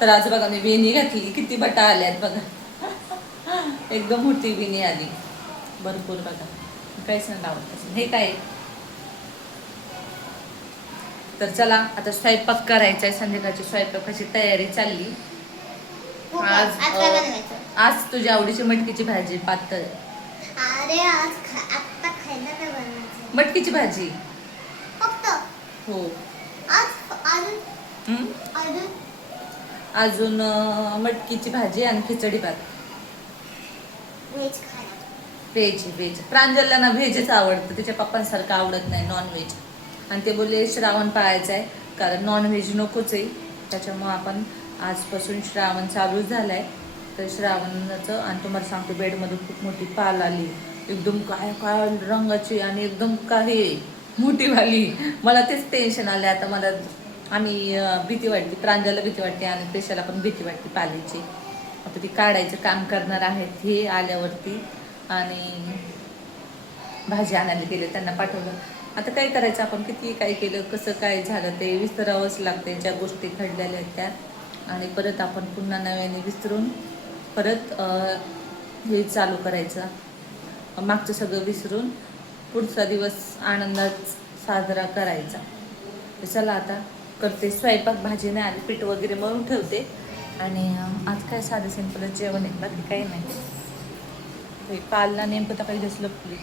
तर आज बघा मी वेणी घातली किती बटा आल्यात बघा. एकदम मोठी वेणी आली. भरपूर बघा. काहीच नाही लावत हे काय? तर चला आता स्वयंपाक करायचा आहे. संध्याकाळची स्वयंपाकाची तयारी चालली. आज आज आज तुझ्या आवडीची मटकीची भाजी पातळ. मटकीची भाजी? फक्त? हो. आज अजून मटकीची भाजी आणि खिचडी भात. व्हेज व्हेज प्रांजलला ना व्हेजच आवडतं. तिच्या पप्पांसारखं आवडत नाही नॉन व्हेज आणि ते बोलले श्रावण पाळायचं आहे. कारण नॉन व्हेज नकोच आहे. त्याच्यामुळं आपण आजपासून श्रावण चालू झालं आहे तर श्रावणाचं आणि तुम्हाला सांगतो बेडमध्ये खूप मोठी पाल आली. एकदम काय काय रंगाची आणि एकदम काही मोठी वाली. मला तेच टेन्शन आले आता मला आम्ही भीती वाटते प्रांजाला भीती वाटते आणि पेशाला पण भीती वाटते पालीची. आता ती काढायचं काम करणार आहेत हे आल्यावरती आणि भाजी आणायला गेले त्यांना पाठवलं. आता काय करायचं आपण किती काय केलं कसं काय झालं ते विसरावंच लागते ज्या गोष्टी घडलेल्या आहेत त्या. आणि परत आपण पुन्हा नव्याने विसरून परत हे चालू करायचं. मागचं सगळं विसरून पुढचा दिवस आनंदात साजरा करायचा. चला आता करते स्वयंपाक भाजी नाही आणि पीठ वगैरे मळून ठेवते. आणि आज काय साधं सिंपलच जेवण आहे बाकी काही नाही. पालला नेमकं तर पहिलेच लपली.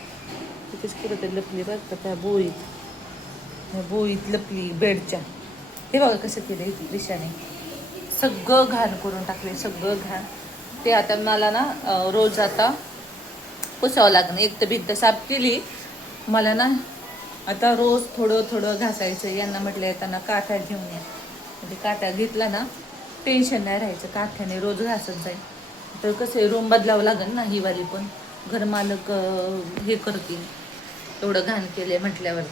तिथेच कुठं तरी लपली बघ का त्या बोळीत. बोळीत लपली बेडच्या हे बघा कसं केलं इथे दिशाने. सगळं घाण करून टाकले सगळं घाण. ते आता मला ना रोज आता पुसावं लागणं एक तर भिंत साफ केली. मला ना आता रोज थोडं थोडं घासायचं. यांना म्हटलं येताना काठा घेऊन या. म्हणजे काठा घेतला ना टेन्शन नाही राहायचं. काठ्याने रोज घासत जाईल. तर कसं आहे रूम बदलावं लागेल ना ही वाली पण. घरमालक हे करतील. एवढं घाण केले म्हटल्यावर.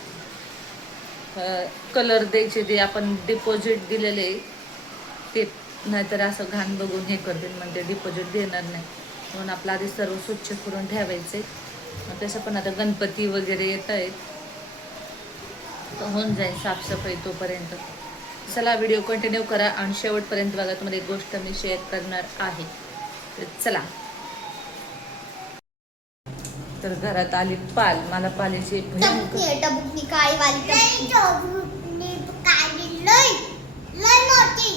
कलर द्यायचे जे आपण डिपॉझिट दिलेले ते नाहीतर असं घाण बघून हे करतील. म्हणजे डिपॉझिट देणार नाही. म्हणून आपलं आधी सर्व स्वच्छ करून ठेवायचे मग तसं पण आता गणपती वगैरे येत आहेत होऊन जाईल साफसफाई तोपर्यंत. चला व्हिडिओ कंटिन्यू करा आणि शेवटपर्यंत बघा तुम्हाला एक गोष्ट मी शेअर करणार आहे. तर चला. तर घरात आली पाल. मला पालीची काळी वाली टबुकनी काळी लय लय मोठी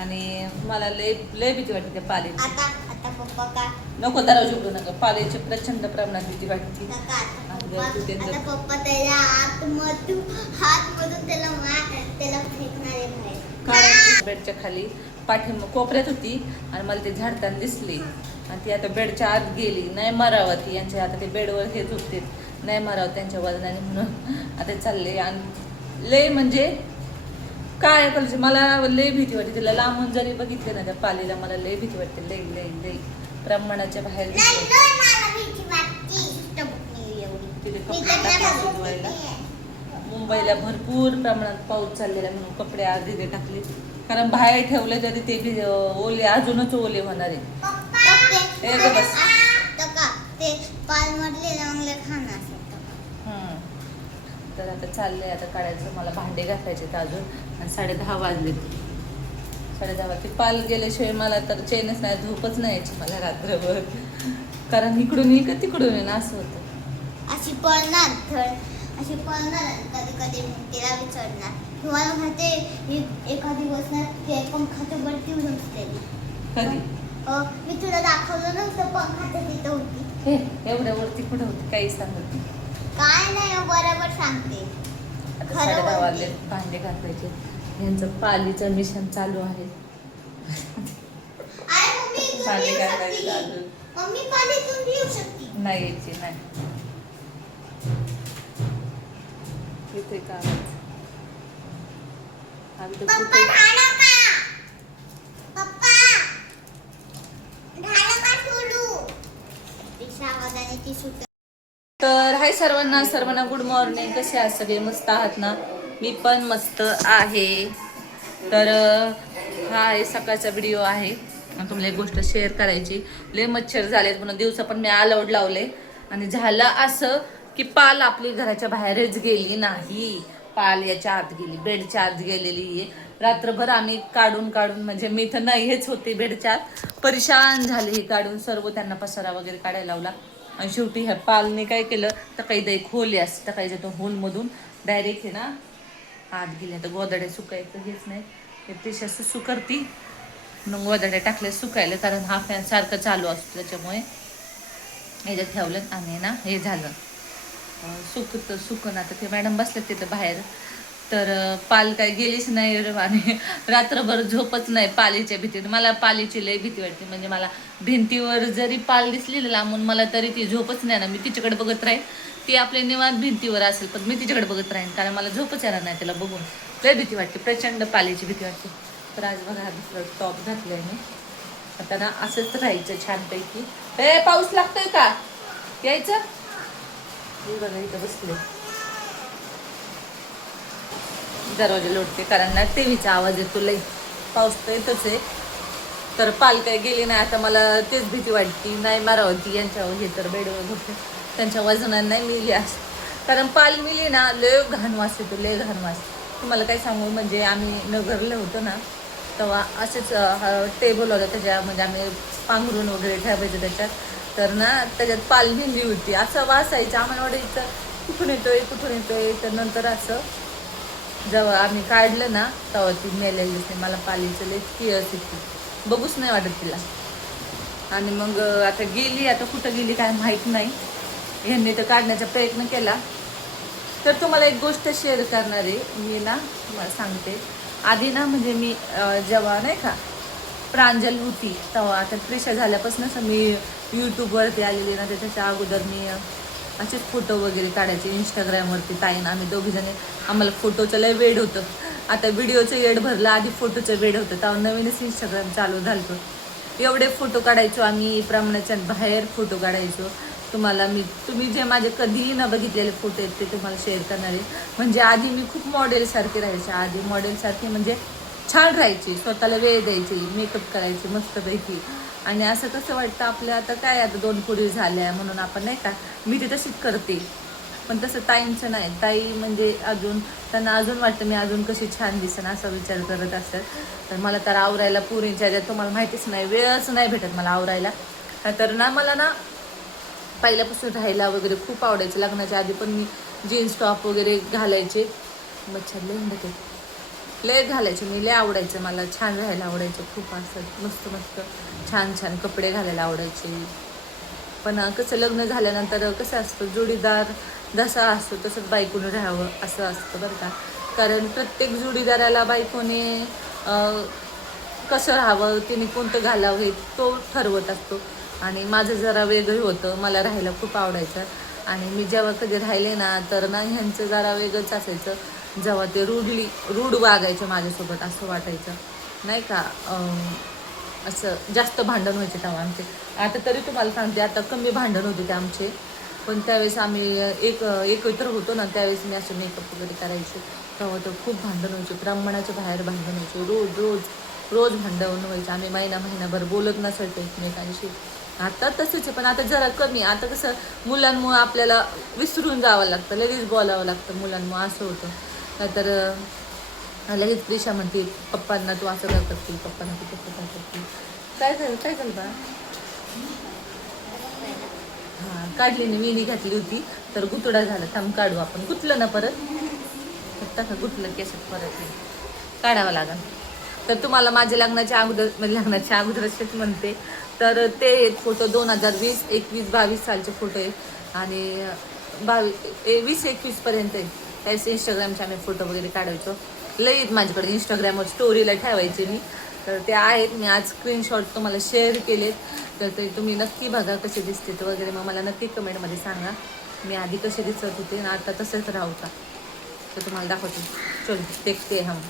आणि मला लय लय भीती वाटते त्या पालीची. आता आता पप्पा का? नको दरवाजा उघडू नका. पालीची प्रचंड प्रमाणात भीती वाटते. नका आता आणि पप्पा तू त्यांचं- आता पप्पा त्याच्या आतमधून हातमधून त्याला मार त्याला फेकणार आहे बाहेर. कारण बेडच्या खाली पाठी कोपऱ्यात होती आणि मला ते झाडताना दिसली. आणि ती आता बेडच्या आत गेली. नाही मारावं ती. यांच्या आता ते बेडवर हे झोपते नाही मारावं त्यांच्या वजनाने म्हणून. आता चालले. आणि लय म्हणजे काय करायचं मला लय भीती वाटते. तिला लांबून जरी बघितले ना त्या पालीला मला लय भीती वाटते. लय लय लय. प्रमाणाच्या बाहेर. मुंबईला भरपूर प्रमाणात पाऊस चाललेला म्हणून कपडे ते टाकले कारण बाहेर ठेवले तरी ते भी- ओले अजूनच ओले होणार आहे बस. ते पाल मधले चांगले. तर आता चाललंय आता काढायचं. मला भांडे घासायचे आहेत अजून. आणि साडे दहा वाजले. साडे दहा वाजले. पाल गेल्याशिवाय मला तर चेनच नाही झोपच नाही यायची मला रात्रभर. कारण इकडून ये का तिकडून ये ना असं होतं. अशी पळणार थड अशी पळणार कधी कधी मी तिला विचारणार. तुम्हाला खाते एखादी बसणार पंखाच्या वरती उडून कधी? मी तुला दाखवलं नव्हतं पंखाच्या तिथं होती. हे एवढ्या वरती कुठं होती? काही सांगत नाही. काय नाही हो, बरोबर सांगते. खरं बोलते. भांडे घासायचे. यांचं पालीचं मिशन चालू आहे. अरे मम्मी इथून पाणी येऊ घालायचं शकते. अजून. मम्मी पाणी इथून येऊ शकते. नाही यायची नाही. इथे काम आहे. आमचं पप्पा कुठे? झालं का पप्पा झालं का सोडू. तिच्या आवाजाने ती सुट तर हाय सर्वांना सर्वांना गुड मॉर्निंग कसे आहात सगळे? मस्त आहात ना? मी पण मस्त आहे. तर हा आहे सकाळचा व्हिडिओ आहे. तुम्हाला एक गोष्ट शेअर करायची. लय मच्छर झालेत म्हणून दिवसा पण मी अलाउड लावले. आणि झालं असं की पाल आपली घराच्या बाहेरच गेली नाही. पाल याच्या आत गेली बेडच्या आत गेलेली आहे. रात्रभर आम्ही काढून काढून म्हणजे मी तर नाही हेच होते बेडच्या आत. परेशान झाले हे काढून. सर्व त्यांना पसारा वगैरे काढायला लावला. आणि शेवटी ह्या पालने काय केलं? तर काही दही खोली असते तर काही जातो होलमधून डायरेक्ट आहे ना आत गेल्या तर गोदड्या सुकायचं हेच नाही. हे पेशी असं सुकरती मग गोदड्या टाकल्या सुकायला कारण हा फॅन सारखं चालू असतो त्याच्यामुळे याच्यात ठेवलं आणि ना हे झालं. अं, सुकत सुकन आता ते मॅडम बसल्या तिथं बाहेर. तर पाल काय गेलीच नाही आणि रात्रभर झोपच नाही पालीच्या भीतीत. मला पालीची लय भीती वाटते. म्हणजे मला भिंतीवर जरी पाल दिसली ना लांबून मला तरी ती झोपच नाही ना. मी तिच्याकडे बघत राहीन. ती आपल्या निवांत भिंतीवर असेल पण मी तिच्याकडे बघत राहीन. कारण मला झोपच येणार नाही तिला बघून. लय भीती वाटते. प्रचंड पालीची भीती वाटते. तर आज बघा हा टॉप टॉप आहे मी. आता ना असंच राहायचं छानपैकी. ए पाऊस लागतोय का? यायचं? मी बघा इथं बसले. दरवाजा लोटते कारण ना टीव्हीचा आवाज येतो लई. पाऊस तर येतच आहे. तर पाल काही गेली नाही आता मला तेच भीती वाटती नाही मारावती यांच्यावर हे तर बेडवर होते. त्यांच्या वजनात नाही मिली अस कारण पाल मिली ना लय घाण वास येतो लय घाण वास. तुम्हाला काय सांगू म्हणजे आम्ही नगरला होतो ना तेव्हा असेच टेबल होतं त्याच्या म्हणजे आम्ही पांघरून वगैरे ठेवायचं त्याच्यात. तर ना त्याच्यात पाल भिंली होती. असं वासायचं आम्हाला वाटायचं कुठून येतोय कुठून येतोय. तर नंतर असं जेव्हा आम्ही काढलं ना तेव्हा ती मेलेली असते मला पालीचं लई किळस येते. बघूच नाही वाटत तिला. आणि मग आता गेली आता कुठं गेली काय माहीत नाही. ह्यांनी तर काढण्याचा प्रयत्न केला. तर तुम्हाला एक गोष्ट शेअर करणार आहे. मी ना तुम्हाला सांगते. आधी ना म्हणजे मी जेव्हा नाही का प्रांजल होती तेव्हा आता प्रेशर झाल्यापासूनच मी यूट्यूबवरती आलेली ना त्याच्या अगोदर मी असेच फोटो वगैरे काढायचे इंस्टाग्रामवरती ताईन आम्ही दोघीजणी आम्हाला फोटोचं लय वेड होतं. आता व्हिडिओचं वेड भरलं आधी फोटोचं वेड होतं. तेव्हा नवीनच इंस्टाग्राम चालू झालतो. एवढे फोटो काढायचो आम्ही प्रमाणाच्या बाहेर फोटो काढायचो. तुम्हाला मी तुम्ही जे माझे कधीही न बघितलेले फोटो आहेत ते तुम्हाला शेअर करणार आहे. म्हणजे आधी मी खूप मॉडेलसारखे राहायचे. आधी मॉडेलसारखे म्हणजे छान राहायची. स्वतःला वेळ द्यायची मेकअप करायची मस्तपैकी. आणि असं कसं वाटतं आपल्या आता काय आता दोन पुढे झाल्या म्हणून आपण नाही का मी ते तशीच करते. पण तसं ताईंचं नाही. ताई म्हणजे अजून त्यांना अजून वाटतं मी अजून कशी छान दिसेन असा विचार करत असत तर मला तर आवरायला पुरींच्या ज्या तुम्हाला माहितीच नाही वेळच नाही भेटत मला आवरायला. तर ना मला ना पहिल्यापासून राहायला वगैरे खूप आवडायचं. लग्नाच्या आधी पण मी जीन्स टॉप वगैरे घालायचे. मच्छर लय हिंडते लय घालायचे. मी लय आवडायचं. मला छान राहायला आवडायचं खूप असं. मस्त मस्त छान छान कपडे घालायला आवडायचे. पण कसं लग्न झाल्यानंतर कसं असतं जोडीदार जसा असतो तसंच बायकोने राहावं असं असतं बरं का. कारण प्रत्येक जोडीदाराला बायकोने कसं राहावं तिने कोणतं घालावं हे तो ठरवत असतो. आणि माझं जरा वेगळं होतं. मला राहायला खूप आवडायचं. आणि मी जेव्हा कधी राहिले ना तर ना ह्यांचं जरा वेगळंच असायचं. जेव्हा ते रूडली रूढ वागायचे माझ्यासोबत असं वाटायचं. नाही का? असं जास्त भांडण व्हायचे तेव्हा आमचे. आता तरी तुम्हाला सांगते आता कमी भांडण होते ते आमचे. पण त्यावेळेस आम्ही एक एकत्र होतो ना त्यावेळेस मी असं मेकअप वगैरे करायचे. तेव्हा तर खूप भांडण व्हायचे ब्राह्मणाच्या बाहेर भांडण व्हायचे. रोज रोज रोज भांडण व्हायचे. आम्ही महिना महिनाभर बोलत नसायचो एकमेकांशी. आता तसंच आहे पण आता जरा कमी. आता कसं मुलांमुळं आपल्याला विसरून जावं लागतं लगेच बोलावं लागतं मुलांमुळं असं होतं. नाहीतर लगेच प्रिशा म्हणते पप्पांना तू असं काय करतील पप्पांना तू तसं काय करतील काय झालं काय झालं बा? हां काढली ना विणी घातली होती. तर गुतडा झाला थांब काढू आपण. गुतलं ना परत? फक्त का गुतलं केसात परत. काढावं लागेल. तर तुम्हाला माझ्या लग्नाच्या अगोदर म्हणजे लग्नाच्या अगोदरच म्हणते. तर ते फोटो दोन हजार वीस एकवीस बावीस सालचे फोटो आहेत. आणि बावीस वीस एकवीसपर्यंत आहे त्यावेळेस इंस्टाग्रामचे आम्ही फोटो वगैरे काढायचो. लईत माझ्याकडे इंस्टाग्रामवर स्टोरीला ठेवायची मी. तर ते आहेत मी आज स्क्रीनशॉट तुम्हाला शेअर केलेत. तर ते तुम्ही नक्की बघा कसे दिसते वगैरे. मग मला नक्की कमेंटमध्ये सांगा. मी आधी कसे दिसत होते आणि आता तसेच राहू का? तर तुम्हाला दाखवते. चल देखते हम